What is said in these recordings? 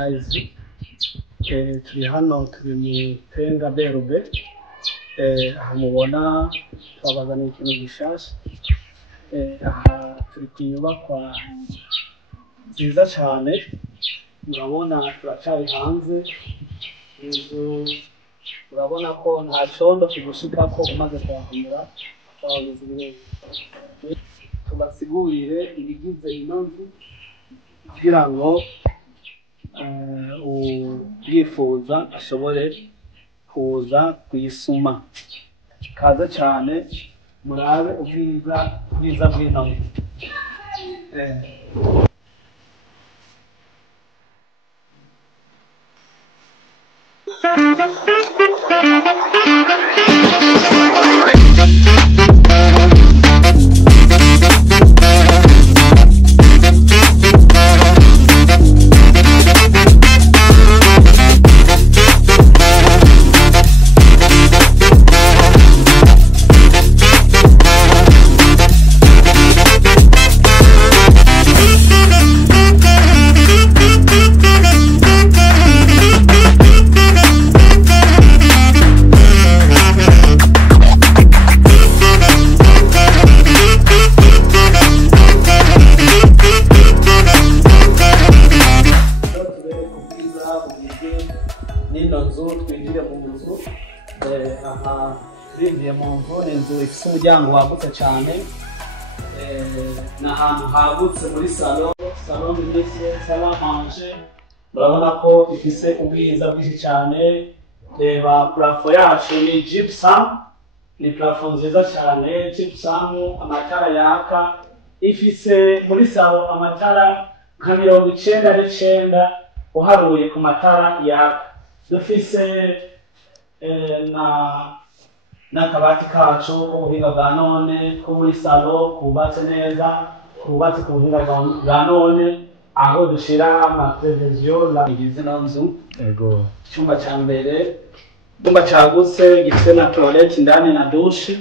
guys, turi hano turi mu Tenga Berube, mubona twabazaniye ikintu gishasha, aha turi kunyubakwa nziza cyane, murabona turacari hanze, inzu urabona ko nta condo kigushika ko umaze kuhanyura, tubasigurire ibigize ino nzu kugira ngo ubyifuza ashobore kuza kuyisuma. Kaza cyane murabe ubwiza bw'ino nzu. Aha turinjiye mu nzu, ni inzu ifite umuryango wagutse cyane, n'ahantu hagutse muri salon ndetse salon manje, murabona ko ifise ubwiza bwinshi cyane. Reba plafo yacu ni gypsum, ni plafo nziza cyane, gypsum, amatara yaka, ifise muri salon amatara nka 99 uharuye ku matara yaka. Dufise n'akabati kacu k'ubuhinga bwa none ko muri salo kubatse neza, kubatse ku buhinga bwa none, aho dushira amateleviziyo igize ino nzu. Icyumba cya mbere, icyumba cyagutse gifite na toilette indani na douche,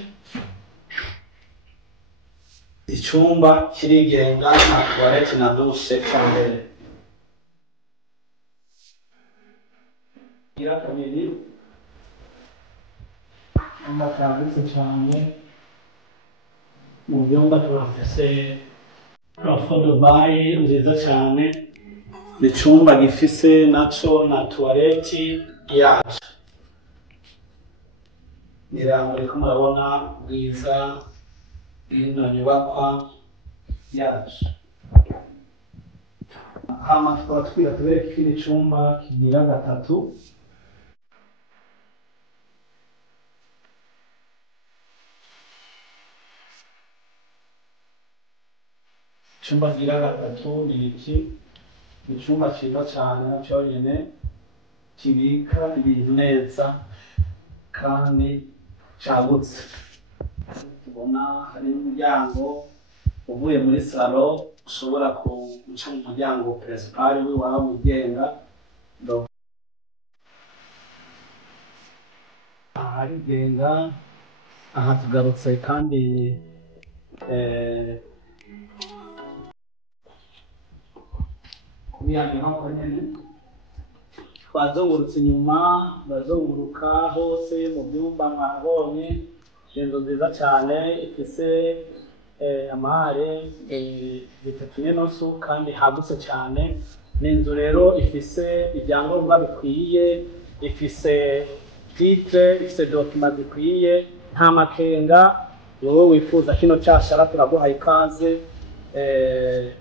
icyumba kirigenga na toilette na douche cya mbere. Kabiri, icyumba cyagutse cyane, mu byumba turafise parafo Dubai nziza cyane, ni icyumba gifise naco na toilette yacu. Niramuri ko murabona ubwiza bw'ino nyubakwa yacu. Hama tukaba twira tubereka ikindi cyumba kigira gatatu. Icyumba kigira gatatu ni iki? Ni icyumba cyiza cyane cyonyine kibika ibintu neza kandi cyagutse. Tubona hari umuryango uvuye muri salo, ushobora guca mu muryango principal w'iwawe ugenga. Aha rigenga, aha tugarutse kandi twazungurutse inyuma, bazunguruka hose mu byumba mwabonye. Inzu nziza cyane ifise amahare 3.5 kandi hagutse cyane. Ni inzu rero ifise ibyangombwa bikwiye, ifise titre, ifise document bikwiye, nta makenga. Wowe wifuza kino cyashara turaguhaye ikaze.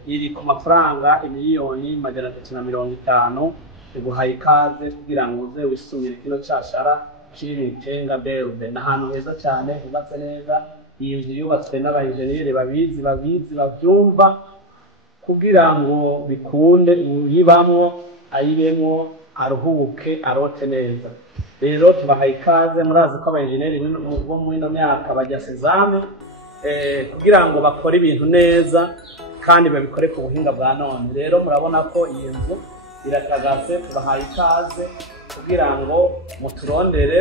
Iri ku mafaranga 1,350,000, iguhaye ikaze kugira ngo uze wisumire kino cyashara kiri Tenga Berube. N'ahantu heza cyane, hubatse neza. Iyi nzu yubatswe n'abayenjeniyeri babizi babyumva, kugira ngo bikunde uyibamwo ayibemwo aruhuke arote neza. Rero tubahaye ikaze. Murazi ko abayenjeniyeri bo muri ino myaka bajya sezame, kugira ngo bakore ibintu neza kandi babikore ku buhinga bwa none. Rero murabona ko iyi nzu iratagase. Tubahaye ikaze kugira ngo muturondere,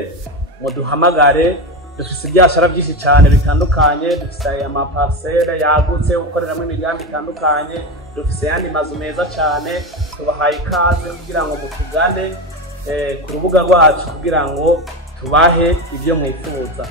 muduhamagare, dufise ibyashara byinshi cyane bitandukanye, dufise amaparcelle yagutse ukoreramo imigambi itandukanye, dufise yandi mazu meza cyane. Tubahaye ikaze kugira ngo mutugane ku rubuga rwacu kugira ngo tubahe ibyo mwifuza.